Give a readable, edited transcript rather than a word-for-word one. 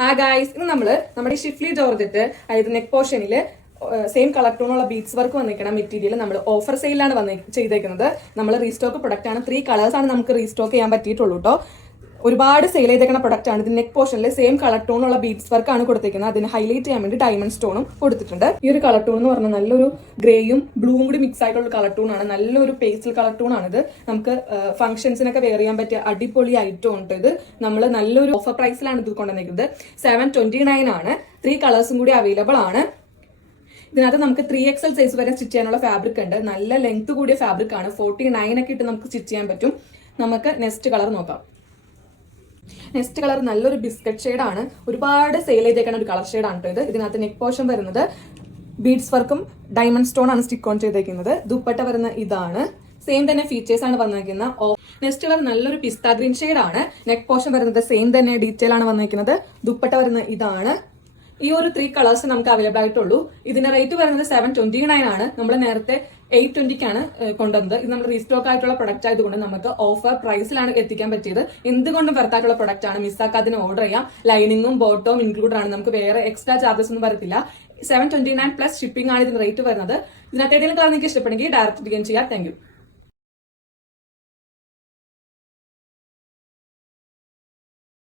Hi guys, ഇന്ന് നമ്മുടെ Schiffli georgette അതായത് നെക്ക് പോർഷനിൽ സെയിം കളർ ടോണുള്ള ബീഡ്സ് വർക്ക് വന്നിരിക്കുന്ന മെറ്റീരിയൽ നമ്മൾ ഓഫർ സെയിലാണ് ചെയ്തേക്കുന്നത്. നമ്മൾ റീസ്റ്റോക്ക് പ്രൊഡക്റ്റ് ആണ്. 3 കളേഴ്സാണ് നമുക്ക് റീസ്റ്റോക്ക് ചെയ്യാൻ പറ്റിയിട്ടുള്ളൂ കേട്ടോ. ഒരുപാട് സെയിൽ ചെയ്തേക്കുന്ന പ്രൊഡക്റ്റ് ആണ്. ഇത് നെക്ക് പോർഷനിൽ സെയിം കളർ ടോണുള്ള ബീഡ്സ് വർക്ക് ആണ് കൊടുത്തിരിക്കുന്നത്. അതിന് ഹൈലൈറ്റ് ചെയ്യാൻ വേണ്ടി ഡയമണ്ട് സ്റ്റോണും കൊടുത്തിട്ടുണ്ട്. ഈ ഒരു കളർ ടോൺ എന്ന് പറഞ്ഞാൽ നല്ലൊരു ഗ്രേയും ബ്ലൂവും കൂടി മിക്സ് ആയിട്ടുള്ള കളർ ടോൺ ആണ്. നല്ലൊരു പേസ്റ്റൽ കളർ ടോൺ ആണ്. ഇത് നമുക്ക് ഫംഗ്ഷൻസിനൊക്കെ വെയർ ചെയ്യാൻ പറ്റിയ അടിപൊളി ഐറ്റം ഉണ്ട്. ഇത് നമ്മൾ നല്ലൊരു ഓഫർ പ്രൈസിലാണ് ഇത് കൊണ്ടുവന്നിരിക്കുന്നത്. 729 ആണ്. 3 കളേഴ്സും കൂടി അവൈലബിൾ ആണ്. ഇതിനകത്ത് നമുക്ക് 3XL സൈസ് വരെ സ്റ്റിച്ച് ചെയ്യാനുള്ള ഫാബ്രിക് ഉണ്ട്. നല്ല ലെങ്ത് കൂടിയ ഫാബ്രിക് ആണ്. 49 ഒക്കെ ഇട്ട് നമുക്ക് സ്റ്റിച്ച് ചെയ്യാൻ പറ്റും. നമുക്ക് നെക്സ്റ്റ് കളർ നോക്കാം. നെക്സ്റ്റ് കളർ നല്ലൊരു ബിസ്ക്കറ്റ് ഷെയ്ഡാണ്. ഒരുപാട് സെയിൽ ചെയ്തേക്കുന്ന ഒരു കളർ ഷെയ്ഡാണ് കേട്ടോ ഇത്. ഇതിനകത്ത് നെക്ക് പോർഷൻ വരുന്നത് ബീഡ്സ് വർക്കും ഡയമണ്ട് സ്റ്റോൺ ആണ് സ്റ്റിക്ക് ഓൺ ചെയ്തേക്കുന്നത്. ദുപ്പട്ട വരുന്ന ഇതാണ്. സെയിം തന്നെ ഫീച്ചേഴ്സ് ആണ് വന്നിരിക്കുന്നത്. നെക്സ്റ്റ് കളർ നല്ലൊരു പിസ്ത ഗ്രീൻ ഷെയ്ഡാണ്. നെക്ക് പോർഷൻ വരുന്നത് സെയിം തന്നെ ഡീറ്റെയിൽ ആണ് വന്നിരിക്കുന്നത്. ദുപ്പട്ട വരുന്ന ഇതാണ്. ഈ ഒരു 3 കളേഴ്സ് നമുക്ക് അവൈലബിൾ ആയിട്ടുള്ളൂ. ഇതിന്റെ റേറ്റ് വരുന്നത് 729 ആണ്. നമ്മൾ നേരത്തെ 820 കൊണ്ടുവന്നത്. ഇത് നമ്മൾ റീസ്റ്റോക്ക് ആയിട്ടുള്ള പ്രൊഡക്റ്റ് ആയതുകൊണ്ട് നമുക്ക് ഓഫർ പ്രൈസിലാണ് എത്തിക്കാൻ പറ്റിയത്. എന്തുകൊണ്ടും വെറുത്തായിട്ടുള്ള പ്രൊഡക്റ്റ് ആണ്. മിസ്സാക്കാതിന് ഓർഡർ ചെയ്യാം. ലൈനിങ്ങും ബോട്ടവും ഇൻക്ലൂഡ് ആണ്. നമുക്ക് വേറെ എക്സ്ട്രാ ചാർജസ് ഒന്നും വരത്തില്ല. 729 പ്ലസ് ഷിപ്പിംഗ് ആണ് ഇതിന്റെ റേറ്റ് വരുന്നത്. ഇതിനകത്ത് ഏതെങ്കിലും കാരണം നിങ്ങൾക്ക് ഇഷ്ടപ്പെടുമെങ്കിൽ ഡയറക്റ്റ് ചെയ്യാം. Thank you.